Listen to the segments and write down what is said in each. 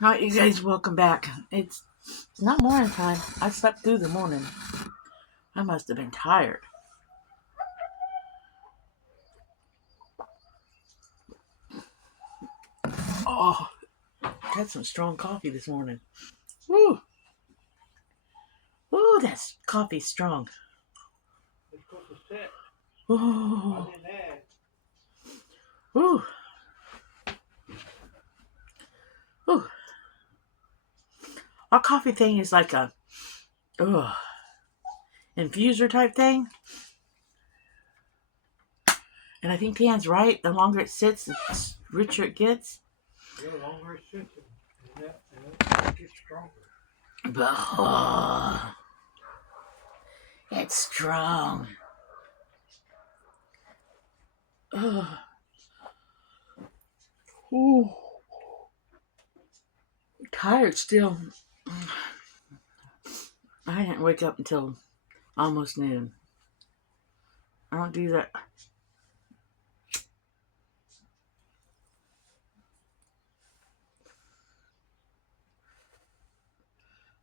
Alright, you guys, welcome back. It's not morning time. I slept through the morning. I must have been tired. Oh, had some strong coffee this morning. Woo! Woo, that's coffee strong. It's supposed to sit. Woo! I didn't add. Woo! Woo! Our coffee thing is like a infuser type thing. And I think Dan's right. The longer it sits, the richer it gets. Yeah, the longer it sits, and it gets stronger. But it's strong. Ooh. Tired still. I didn't wake up until almost noon. I don't do that.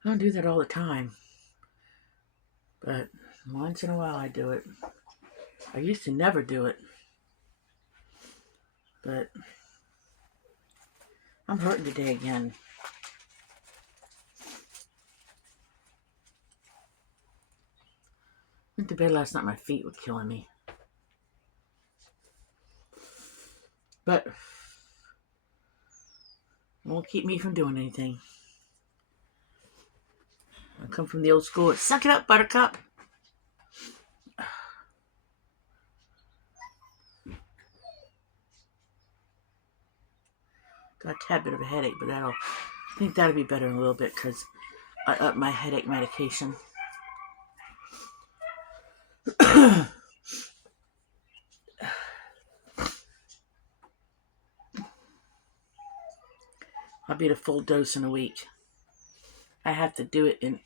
I don't do that all the time. But once in a while I do it. I used to never do it. But I'm hurting today again. Went to bed last night, my feet were killing me. But it won't keep me from doing anything. I come from the old school. Suck it up, buttercup. Got a tad bit of a headache, but I think that'll be better in a little bit because I upped my headache medication. I'll be at a full dose in a week. I have to do it in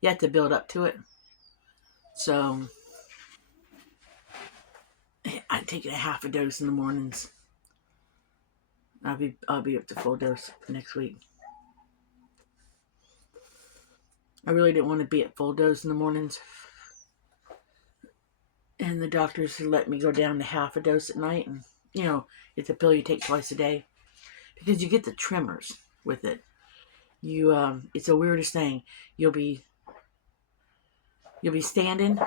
you have to build up to it. So I take it a half a dose in the mornings. I'll be up to full dose next week. I really didn't want to be at full dose in the mornings. And the doctors let me go down to half a dose at night. And, it's a pill you take twice a day. Because you get the tremors with it. It's the weirdest thing. You'll be standing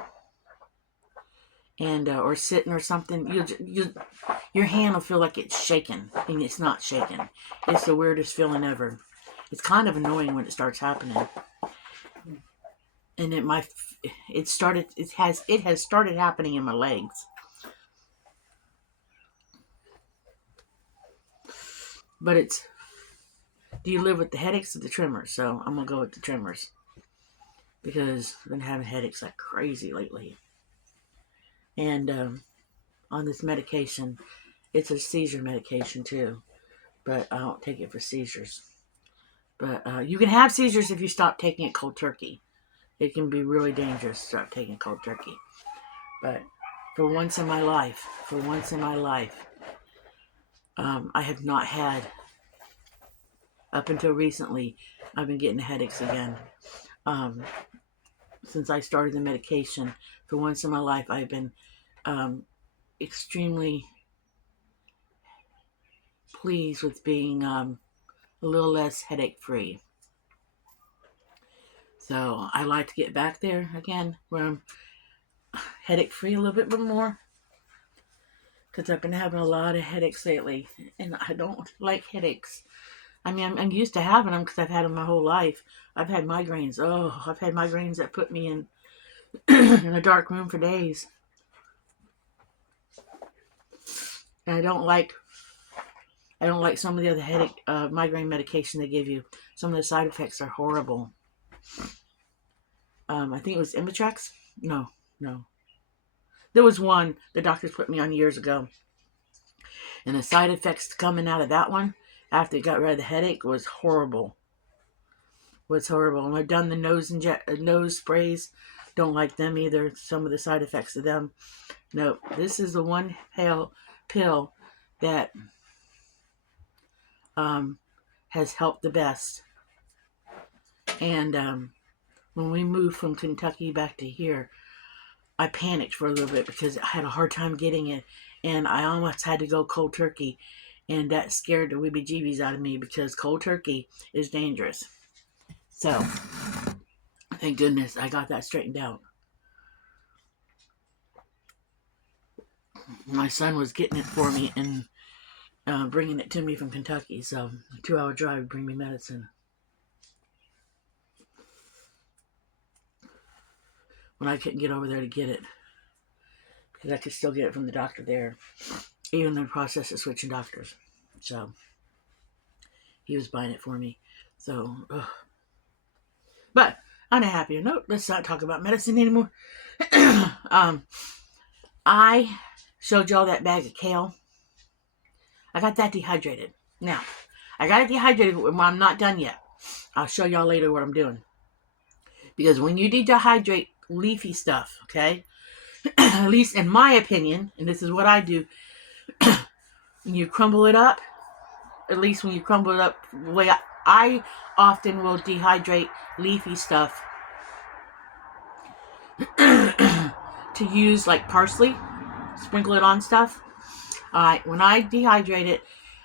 and or sitting or something. Your hand will feel like it's shaking, and it's not shaking. It's the weirdest feeling ever. It's kind of annoying when it starts happening. And it has started happening in my legs. But do you live with the headaches or the tremors? So I'm gonna go with the tremors because I've been having headaches like crazy lately. And on this medication, it's a seizure medication too, but I don't take it for seizures. But you can have seizures if you stop taking it cold turkey. It can be really dangerous to start taking cold turkey. But for once in my life, I have not had, up until recently, I've been getting headaches again. Since I started the medication, for once in my life, I've been extremely pleased with being a little less headache free. So I like to get back there again where I'm headache free a little bit more, because I've been having a lot of headaches lately, and I don't like headaches. I mean, I'm used to having them because I've had them my whole life. I've had migraines. Oh, I've had migraines that put me in in a dark room for days. And I don't like some of the other headache migraine medication they give you. Some of the side effects are horrible. I think it was Imitrex. No. There was one the doctors put me on years ago, and the side effects coming out of that one after it got rid of the headache was horrible. And I've done the nose sprays. Don't like them either. Some of the side effects of them. No, this is the one pill that has helped the best. And when we moved from Kentucky back to here, I panicked for a little bit because I had a hard time getting it, and I almost had to go cold turkey, and that scared the weebie-jeebies out of me because cold turkey is dangerous. So, thank goodness I got that straightened out. My son was getting it for me and bringing it to me from Kentucky, so a 2-hour drive to bring me medicine. When I couldn't get over there to get it, because I could still get it from the doctor there, even in the process of switching doctors. So he was buying it for me. So, but on a happier note, let's not talk about medicine anymore. I showed y'all that bag of kale. I got that dehydrated. Now, I got it dehydrated, but I'm not done yet. I'll show y'all later what I'm doing. Because when you dehydrate leafy stuff, okay, at least in my opinion, and this is what I do, when you crumble it up, at least when you crumble it up, the way I often will dehydrate leafy stuff to use like parsley, sprinkle it on stuff. When I dehydrate it,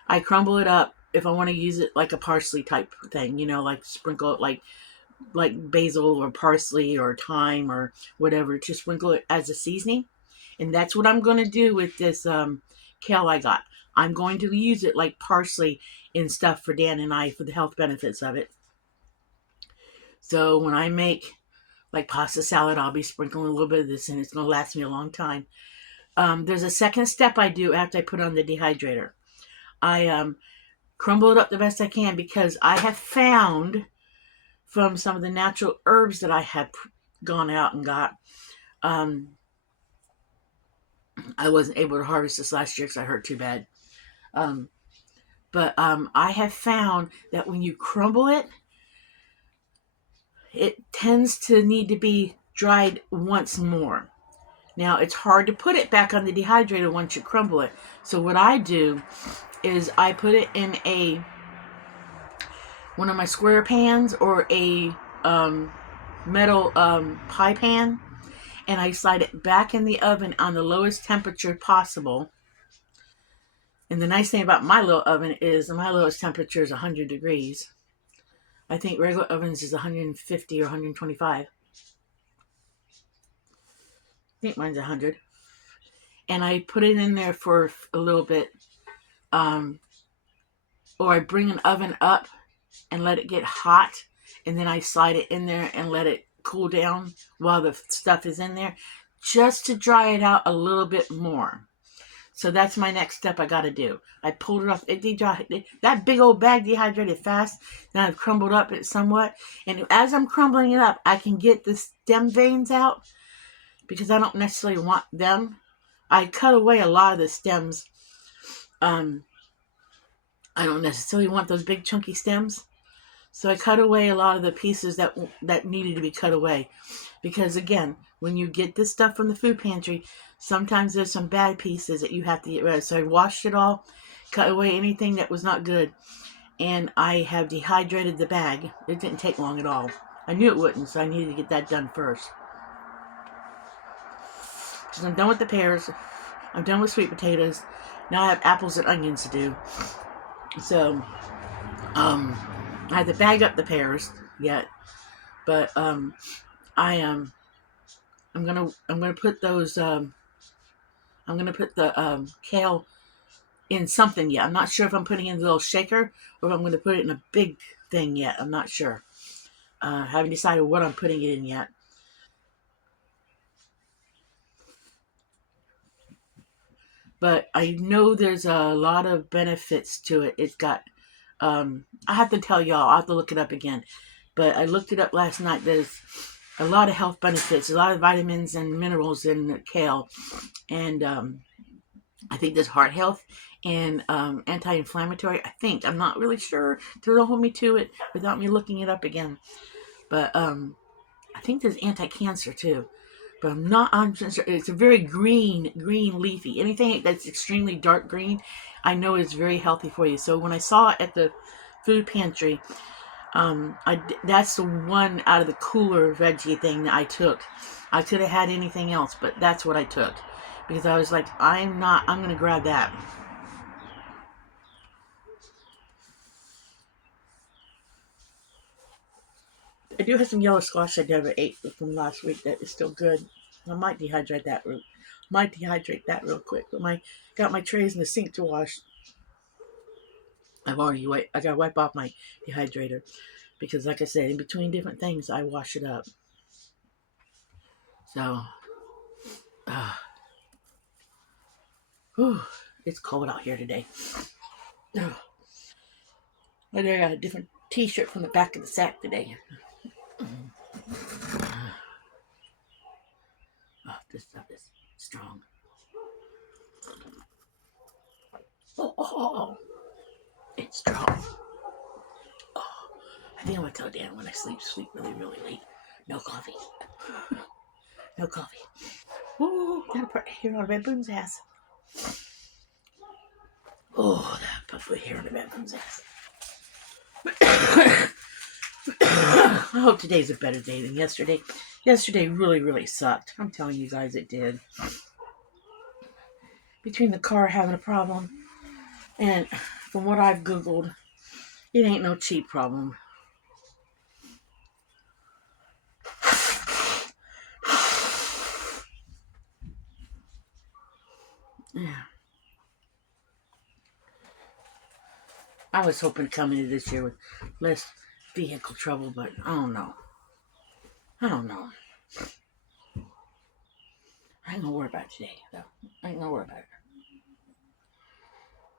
I crumble it up if I want to use it like a parsley type thing, like sprinkle it like basil or parsley or thyme or whatever, to sprinkle it as a seasoning. And that's what I'm going to do with this kale I got. I'm going to use it like parsley and stuff for Dan and I for the health benefits of it. So when I make like pasta salad, I'll be sprinkling a little bit of this, and it's going to last me a long time. There's a second step I do after I put on the dehydrator. I crumble it up the best I can, because I have found from some of the natural herbs that I have gone out and got, I wasn't able to harvest this last year because I hurt too bad. But I have found that when you crumble it, it tends to need to be dried once more. Now, it's hard to put it back on the dehydrator once you crumble it. So what I do is I put it in one of my square pans or a metal pie pan, and I slide it back in the oven on the lowest temperature possible. And the nice thing about my little oven is my lowest temperature is 100 degrees. I think regular ovens is 150 or 125. I think mine's 100. And I put it in there for a little bit. Or I bring an oven up and let it get hot. And then I slide it in there and let it cool down while the stuff is in there, just to dry it out a little bit more. So that's my next step I got to do. I pulled it off. That big old bag dehydrated fast. Now I've crumbled up it somewhat. And as I'm crumbling it up, I can get the stem veins out, because I don't necessarily want them. I cut away a lot of the stems. I don't necessarily want those big chunky stems. So I cut away a lot of the pieces that needed to be cut away. Because again, when you get this stuff from the food pantry, sometimes there's some bad pieces that you have to get rid of. So I washed it all, cut away anything that was not good, and I have dehydrated the bag. It didn't take long at all. I knew it wouldn't, so I needed to get that done first. Because I'm done with the pears. I'm done with sweet potatoes. Now I have apples and onions to do. So, I had to bag up the pears yet, but I'm gonna put those. I'm gonna put the kale in something yet. I'm not sure if I'm putting it in a little shaker or if I'm gonna put it in a big thing yet. I'm not sure. Haven't decided what I'm putting it in yet. But I know there's a lot of benefits to it. It's got, I have to tell y'all, I'll have to look it up again. But I looked it up last night. There's a lot of health benefits, a lot of vitamins and minerals in kale. And I think there's heart health and anti-inflammatory, I think. I'm not really sure. Don't hold me to it without me looking it up again. But I think there's anti-cancer too. But I'm not. It's a very green leafy. Anything that's extremely dark green, I know is very healthy for you. So when I saw it at the food pantry, that's the one out of the cooler veggie thing that I took. I could have had anything else, but that's what I took because I was like, I'm gonna grab that. I do have some yellow squash I never ate from last week that is still good. I might dehydrate that real quick. But got my trays in the sink to wash. I gotta wipe off my dehydrator because, like I said, in between different things, I wash it up. So, it's cold out here today. I got a different T-shirt from the back of the sack today. This stuff is strong. Oh, it's strong. I think I'm gonna tell Dan when I sleep really, really late. No coffee. No coffee. Ooh, gotta put hair on Red-Boom's ass. Oh, that put hair on the Red-Boom's ass. I hope today's a better day than yesterday. Yesterday really, really sucked. I'm telling you guys it did. Between the car having a problem and from what I've Googled, it ain't no cheap problem. Yeah. I was hoping to come into this year with less vehicle trouble, but I don't know. I ain't gonna worry about it today, though. I ain't gonna worry about it.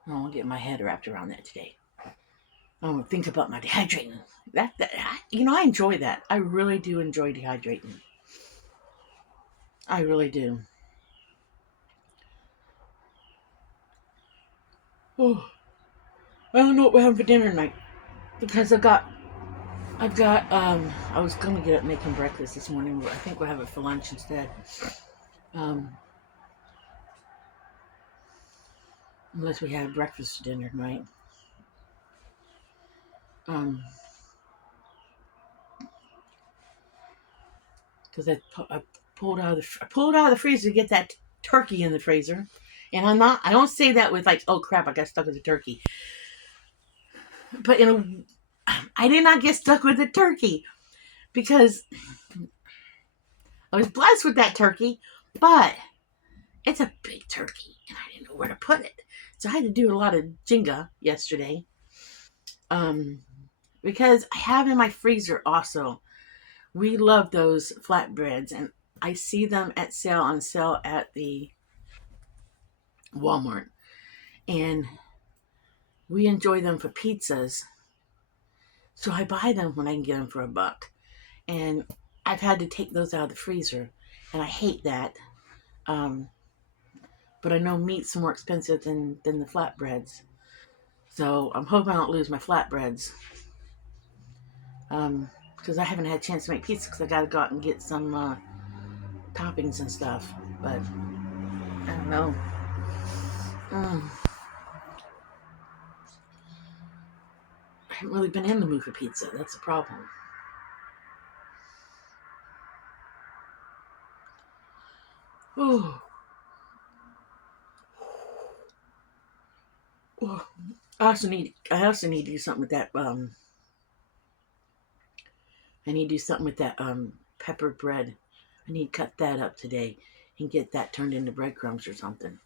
I don't want to get my head wrapped around that today. I don't think about my dehydrating. I enjoy that. I really do enjoy dehydrating. I really do. Oh, I don't know what we're having for dinner tonight because I was gonna get up making breakfast this morning, but I think we'll have it for lunch instead. Unless we have breakfast for dinner tonight. Because I pulled out of the freezer to get that turkey in the freezer, and I don't say that with like, oh crap, I got stuck with the turkey. But I did not get stuck with the turkey because I was blessed with that turkey, but it's a big turkey and I didn't know where to put it. So I had to do a lot of Jenga yesterday. Because I have in my freezer also, we love those flatbreads and I see them on sale at the Walmart. And we enjoy them for pizzas. So I buy them when I can get them for $1. And I've had to take those out of the freezer. And I hate that. But I know meat's more expensive than the flatbreads. So I'm hoping I don't lose my flatbreads. Because I haven't had a chance to make pizza because I got to go out and get some toppings and stuff. But I don't know. I haven't really been in the mood for pizza. That's the problem. Oh. I also need to do something with that. I need to do something with that pepper bread. I need to cut that up today and get that turned into breadcrumbs or something.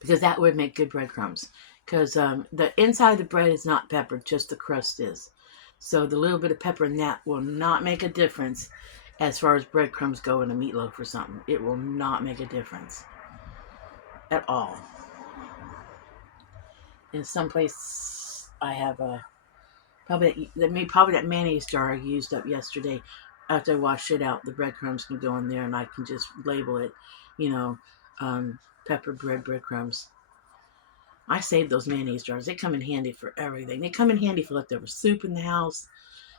Because that would make good breadcrumbs. Because the inside of the bread is not peppered, just the crust is. So the little bit of pepper in that will not make a difference as far as breadcrumbs go in a meatloaf or something. It will not make a difference at all. In some place, I have probably that mayonnaise jar I used up yesterday. After I washed it out, the breadcrumbs can go in there, and I can just label it, pepper breadcrumbs. I save those mayonnaise jars. They come in handy for everything. They come in handy for leftover soup in the house.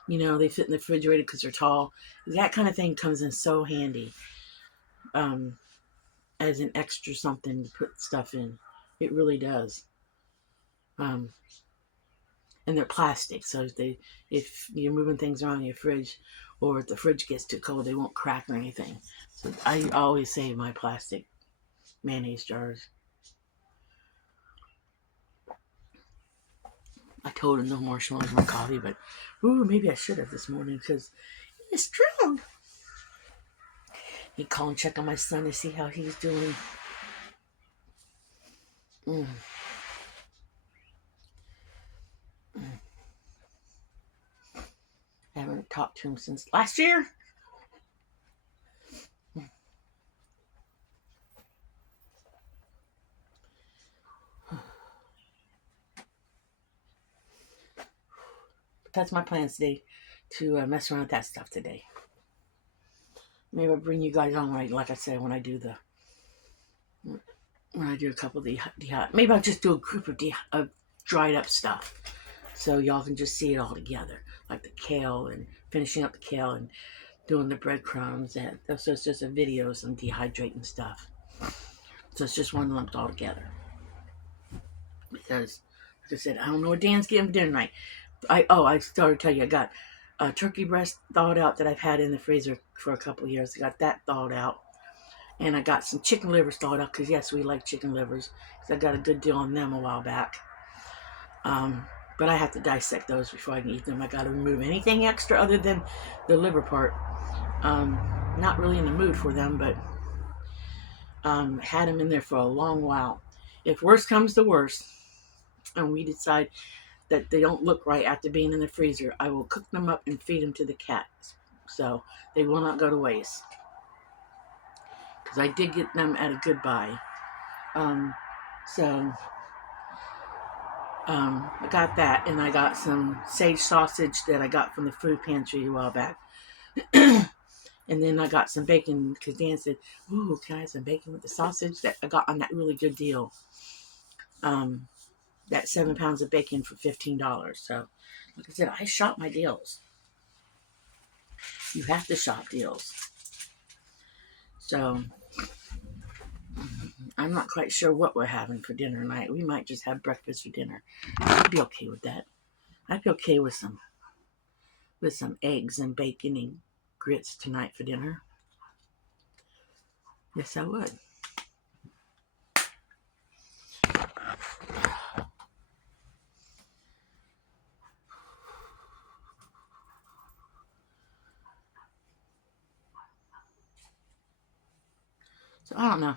They fit in the refrigerator because they're tall. That kind of thing comes in so handy as an extra something to put stuff in. It really does. Um, and they're plastic, so if you're moving things around in your fridge, or if the fridge gets too cold, they won't crack or anything. So I always save my plastic mayonnaise jars. I told him no marshmallows, no coffee, but maybe I should have this morning because it's strong. He call and check on my son to see how he's doing. Mm. I haven't talked to him since last year. That's my plans today, to mess around with that stuff today. Maybe I'll bring you guys on, like I said, when I do a couple of maybe I'll just do a group of dried up stuff, so y'all can just see it all together, like the kale and finishing up the kale and doing the breadcrumbs, and so it's just a video of some dehydrating stuff. So it's just one lumped all together. Because, like I said, I don't know what Dan's getting for dinner tonight. I started to tell you, I got a turkey breast thawed out that I've had in the freezer for a couple of years. I got that thawed out. And I got some chicken livers thawed out, because yes, we like chicken livers, because I got a good deal on them a while back. But I have to dissect those before I can eat them. I got to remove anything extra other than the liver part. Not really in the mood for them, but had them in there for a long while. If worse comes to worse, and we decide that they don't look right after being in the freezer, I will cook them up and feed them to the cats, so they will not go to waste. Because I did get them at a good buy. I got that, and I got some sage sausage that I got from the food pantry a while back. And then I got some bacon, because Dan said, "Ooh, can I have some bacon with the sausage?" That I got on that really good deal. That 7 pounds of bacon for $15. So, like I said, I shop my deals. You have to shop deals. So, I'm not quite sure what we're having for dinner tonight. We might just have breakfast for dinner. I'd be okay with that. I'd be okay with some eggs and bacon and grits tonight for dinner. Yes, I would. So I don't know.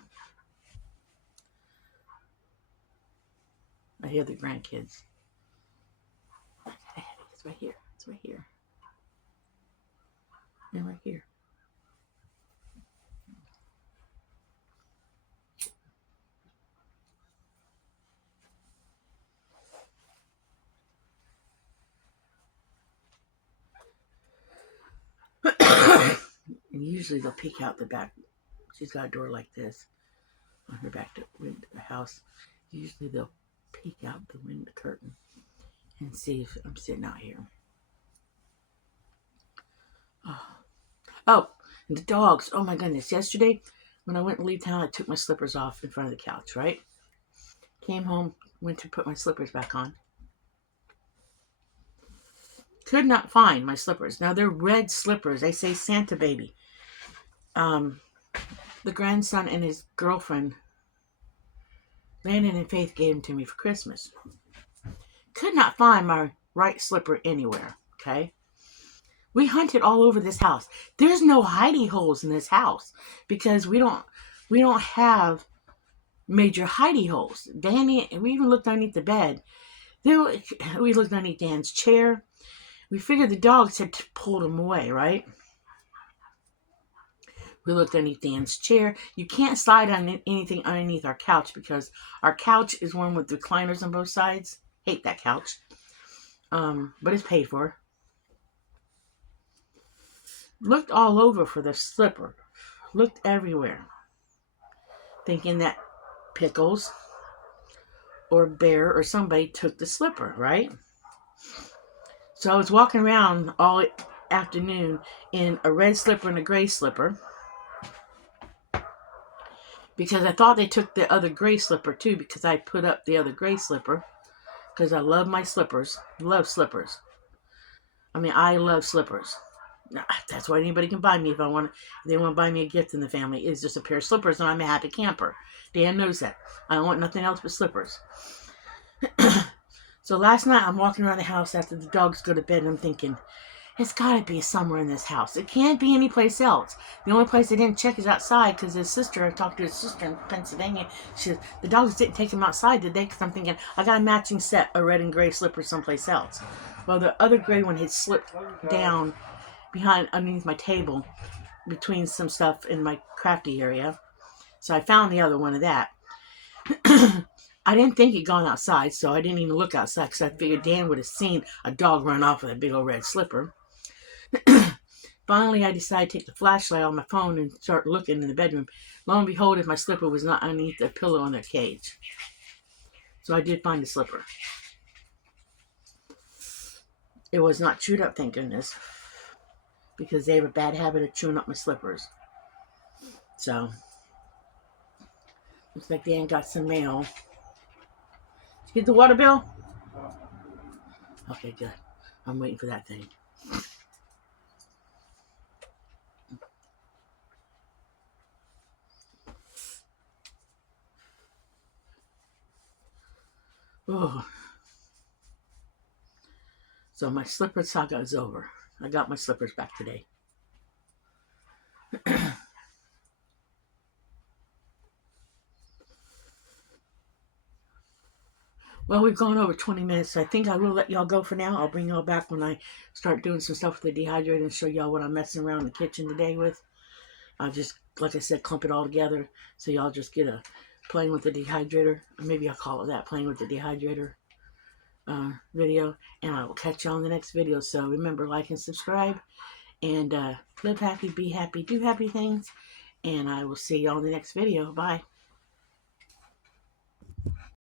I hear the grandkids. It's right here. It's right here. And right here. And usually they'll peek out the back. She's got a door like this on her back window of the house. Usually they'll peek out the window curtain and see if I'm sitting out here. Oh, and the dogs. Oh my goodness. Yesterday, when I went to leave town, I took my slippers off in front of the couch, right? Came home, went to put my slippers back on. Could not find my slippers. Now, they're red slippers. They say Santa Baby. The grandson and his girlfriend, Landon and Faith, gave them to me for Christmas. Could not find my right slipper anywhere, okay? We hunted all over this house. There's no hidey holes in this house because we don't have major hidey holes. Danny, we even looked underneath the bed. We looked underneath Dan's chair. We figured the dogs had pulled him away, right? We looked underneath Dan's chair. You can't slide on anything underneath our couch because our couch is one with recliners on both sides. Hate that couch. But it's paid for. Looked all over for the slipper. Looked everywhere. Thinking that Pickles or Bear or somebody took the slipper, right? So I was walking around all afternoon in a red slipper and a gray slipper because I thought they took the other gray slipper too, because I put up the other gray slipper because I love my slippers. Love slippers. I mean, I love slippers. That's what anybody can buy me if they want to buy me a gift in the family. Is just a pair of slippers, and I'm a happy camper. Dan knows that. I don't want nothing else but slippers. So last night I'm walking around the house after the dogs go to bed, and I'm thinking, it's got to be somewhere in this house. It can't be anyplace else. The only place I didn't check is outside because his sister, I talked to his sister in Pennsylvania. She said, the dogs didn't take him outside, did they? Because I'm thinking, I got a matching set of red and gray slippers someplace else. Well, the other gray one had slipped down underneath my table between some stuff in my crafty area. So I found the other one of that. I didn't think he'd gone outside, so I didn't even look outside because I figured Dan would have seen a dog run off with a big old red slipper. Finally, I decided to take the flashlight on my phone and start looking in the bedroom. Lo and behold, if my slipper was not underneath the pillow in their cage. So I did find the slipper. It was not chewed up, thank goodness, because they have a bad habit of chewing up my slippers. So, looks like Dan got some mail. Did you get the water bill? Okay, good. I'm waiting for that thing. Oh. So my slipper saga is over. I got my slippers back today. Well, we've gone over 20 minutes, so I think I will let y'all go for now. I'll bring y'all back when I start doing some stuff with the dehydrator and show y'all what I'm messing around in the kitchen today with. I'll just, like I said, clump it all together so y'all just get a playing with the dehydrator. Or maybe I'll call it that, playing with the dehydrator video. And I will catch y'all in the next video. So remember, like and subscribe. And live happy, be happy, do happy things. And I will see y'all in the next video. Bye.